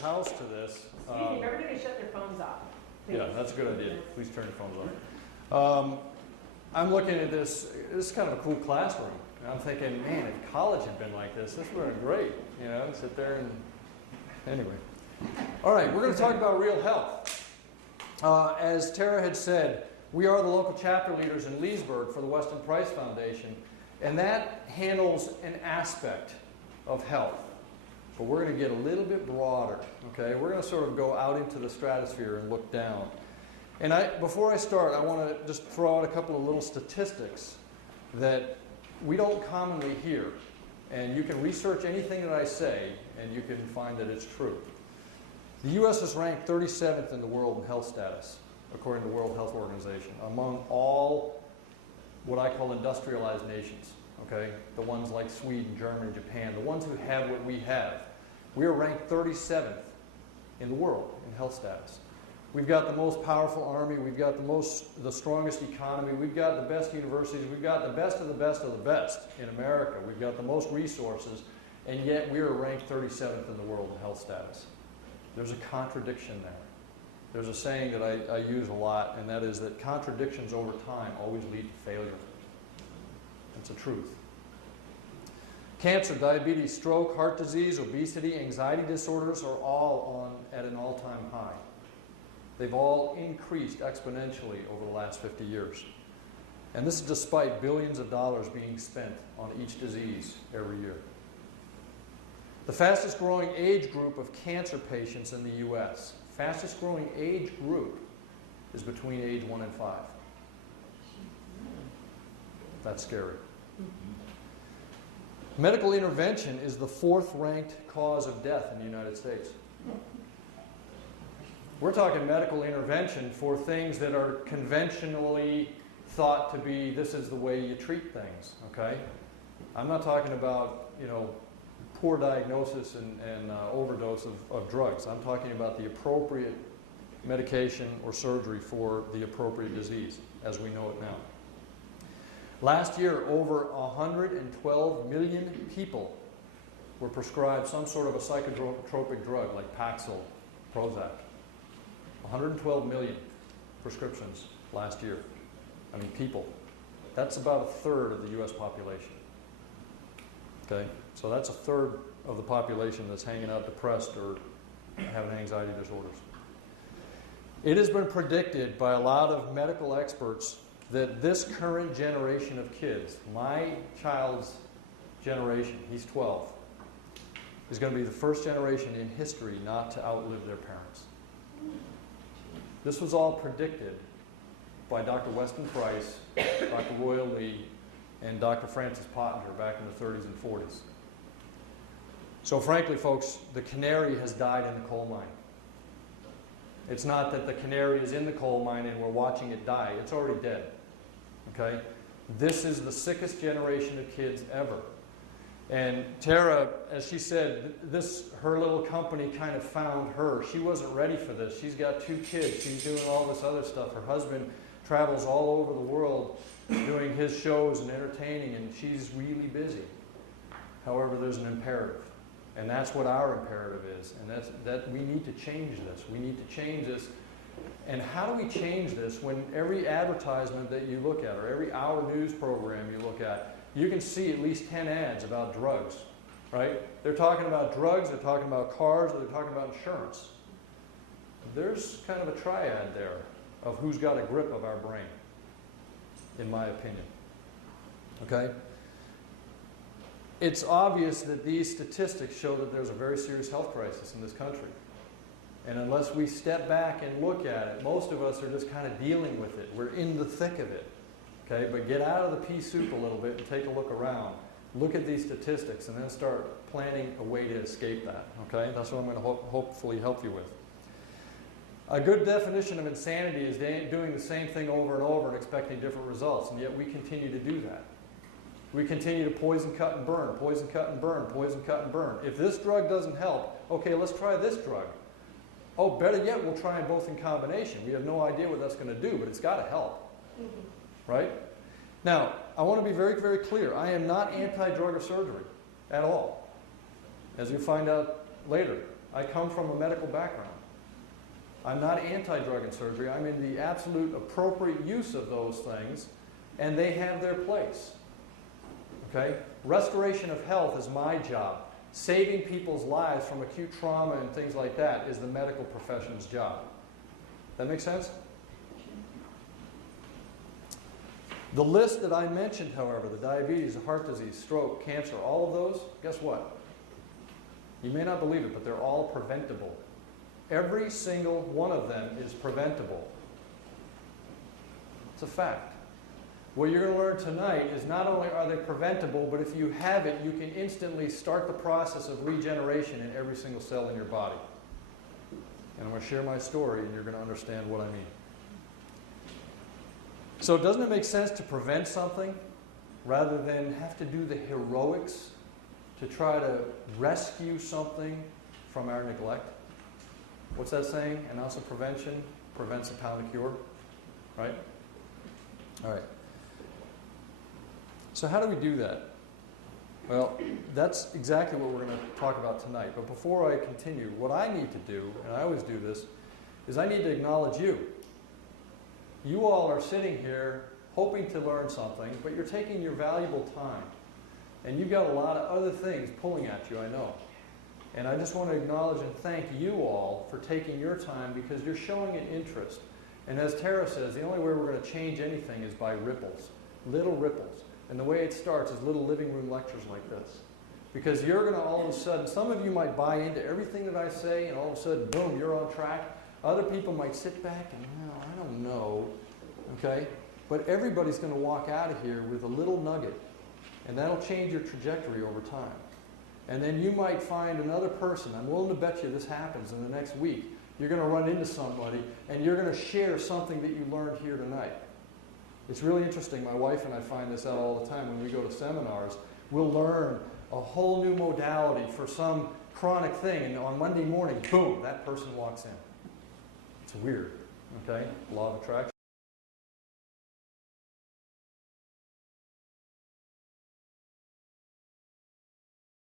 house to this. Excuse me, everybody shut their phones off. Please. Yeah, that's a good idea. Please turn your phones off. I'm looking at this. This is kind of a cool classroom. And I'm thinking, man, if college had been like this would have been great. You know, sit there and anyway. All right, we're going to talk about real health. As Tara had said, we are the local chapter leaders in Leesburg for the Weston Price Foundation, and that handles an aspect of health. But we're going to get a little bit broader, okay? We're going to sort of go out into the stratosphere and look down. And before I start, I want to just throw out a couple of little statistics that we don't commonly hear. And you can research anything that I say, and you can find that it's true. The U.S. is ranked 37th in the world in health status, according to the World Health Organization, among all what I call industrialized nations, okay? The ones like Sweden, Germany, Japan, the ones who have what we have. We are ranked 37th in the world in health status. We've got the most powerful army, we've got the strongest economy, we've got the best universities, we've got the best of the best of the best in America, we've got the most resources, and yet we are ranked 37th in the world in health status. There's a contradiction there. There's a saying that I use a lot, and that is that contradictions over time always lead to failure. That's a truth. Cancer, diabetes, stroke, heart disease, obesity, anxiety disorders are all at an all-time high. They've all increased exponentially over the last 50 years. And this is despite billions of dollars being spent on each disease every year. The fastest growing age group of cancer patients in the U.S., fastest growing age group is between age 1 and 5. That's scary. Medical intervention is the 4th ranked cause of death in the United States. We're talking medical intervention for things that are conventionally thought to be, this is the way you treat things, okay? I'm not talking about, poor diagnosis and overdose of drugs. I'm talking about the appropriate medication or surgery for the appropriate disease as we know it now. Last year, over 112 million people were prescribed some sort of a psychotropic drug like Paxil, Prozac. 112 million prescriptions last year. I mean, people. That's about a third of the U.S. population. Okay? So that's a third of the population that's hanging out depressed or having anxiety disorders. It has been predicted by a lot of medical experts that this current generation of kids, my child's generation, he's 12, is going to be the first generation in history not to outlive their parents. This was all predicted by Dr. Weston Price, Dr. Royal Lee, and Dr. Francis Pottinger back in the 30s and 40s. So frankly, folks, the canary has died in the coal mine. It's not that the canary is in the coal mine and we're watching it die. It's already dead. Okay? This is the sickest generation of kids ever. And Tara, as she said, her little company kind of found her. She wasn't ready for this. She's got 2 kids. She's doing all this other stuff. Her husband travels all over the world doing his shows and entertaining, and she's really busy. However, there's an imperative. And that's what our imperative is. And that we need to change this. We need to change this. And how do we change this when every advertisement that you look at or every hour news program you look at, you can see at least 10 ads about drugs, right? They're talking about drugs, they're talking about cars, they're talking about insurance. There's kind of a triad there of who's got a grip of our brain, in my opinion. Okay? It's obvious that these statistics show that there's a very serious health crisis in this country. And unless we step back and look at it, most of us are just kind of dealing with it. We're in the thick of it. Okay? But get out of the pea soup a little bit and take a look around. Look at these statistics and then start planning a way to escape that. Okay? That's what I'm going to hopefully help you with. A good definition of insanity is doing the same thing over and over and expecting different results, and yet we continue to do that. We continue to poison, cut, and burn, poison, cut, and burn, poison, cut, and burn. If this drug doesn't help, okay, let's try this drug. Oh, better yet, we'll try them both in combination. We have no idea what that's going to do, but it's got to help. Right? Now, I want to be very, very clear. I am not anti-drug or surgery at all. As you'll find out later, I come from a medical background. I'm not anti-drug and surgery. I'm in the absolute appropriate use of those things, and they have their place. Okay? Restoration of health is my job. Saving people's lives from acute trauma and things like that is the medical profession's job. That make sense? The list that I mentioned, however, the diabetes, the heart disease, stroke, cancer, all of those, guess what? You may not believe it, but they're all preventable. Every single one of them is preventable. It's a fact. What you're going to learn tonight is not only are they preventable, but if you have it, you can instantly start the process of regeneration in every single cell in your body. And I'm going to share my story, and you're going to understand what I mean. So doesn't it make sense to prevent something rather than have to do the heroics to try to rescue something from our neglect? What's that saying? An ounce of prevention prevents a pound of cure. Right? All right. So how do we do that? Well, that's exactly what we're going to talk about tonight. But before I continue, what I need to do, and I always do this, is I need to acknowledge you. You all are sitting here hoping to learn something, but you're taking your valuable time. And you've got a lot of other things pulling at you, I know. And I just want to acknowledge and thank you all for taking your time because you're showing an interest. And as Tara says, the only way we're going to change anything is by ripples, little ripples. And the way it starts is little living room lectures like this. Because you're going to all of a sudden, some of you might buy into everything that I say, and all of a sudden, boom, you're on track. Other people might sit back and, well, I don't know, okay? But everybody's going to walk out of here with a little nugget, and that'll change your trajectory over time. And then you might find another person. I'm willing to bet you this happens in the next week. You're going to run into somebody, and you're going to share something that you learned here tonight. It's really interesting. My wife and I find this out all the time when we go to seminars. We'll learn a whole new modality for some chronic thing, and on Monday morning, boom, that person walks in. It's weird, okay? Law of attraction.